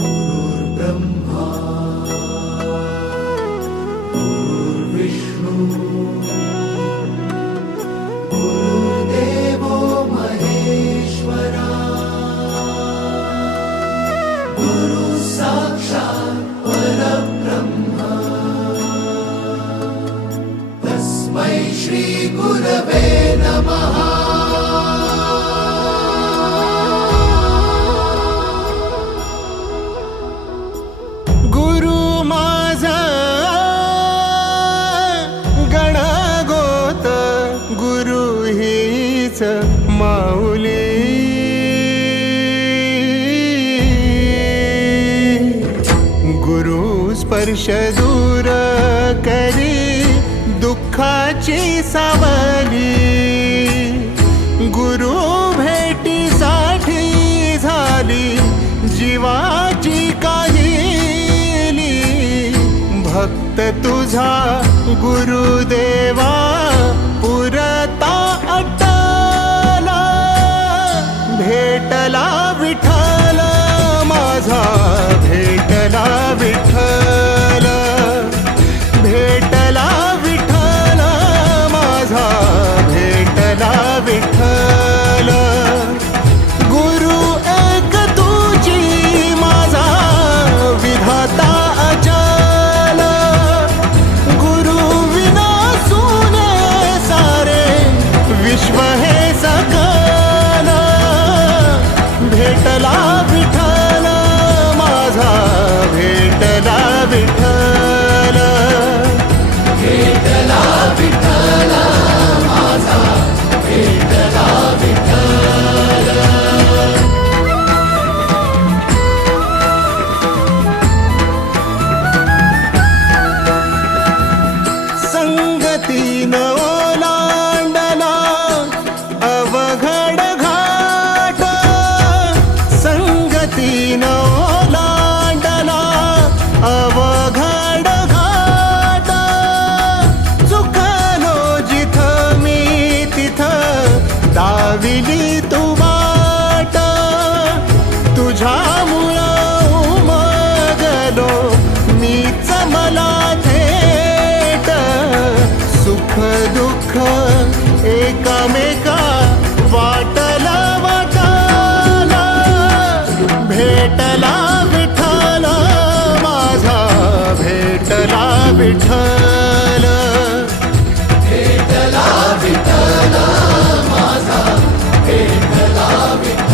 गुरुर्ब्रह्मा गुरुर्विष्णू गुरुर्देवो महेश्वरा गुरु साक्षात् परब्रह्म तस्मै श्री गुरवे नमः। माऊली गुरु स्पर्श दूर करी दुःखाची सावली, गुरु भेटीसाठी झाली जीवाची काहिली। भक्त तुझा गुरुदेवा पुरता भेटला विठ्ठल माझा, भेटला विठ्ठल, भेटला विठ्ठल माझा, भेटला विठ्ठल। गुरु एक तुझी माझा विधाता अचल, गुरु विना सुने सारे विश्व हे सकल। भेटला विठ्ठल माझा, भेटला विठ्ठल, भेटला विठ्ठल माझा, भेटला विठ्ठल। संगतीन ओलांडला अवघड घाट, संगतीन ओलांडला अवघड घाट। चुकलो जिथं मी तिथं दाविली तू वाट, तुझ्यामुळं उमगलो मीच मला थेट। सुख दुःख एकामेका वाटला वाटाला, भेटला विठ्ठल माझा, भेटला विठ्ठल, भेटला विठ्ठल माझा, भेटला विठ्ठल।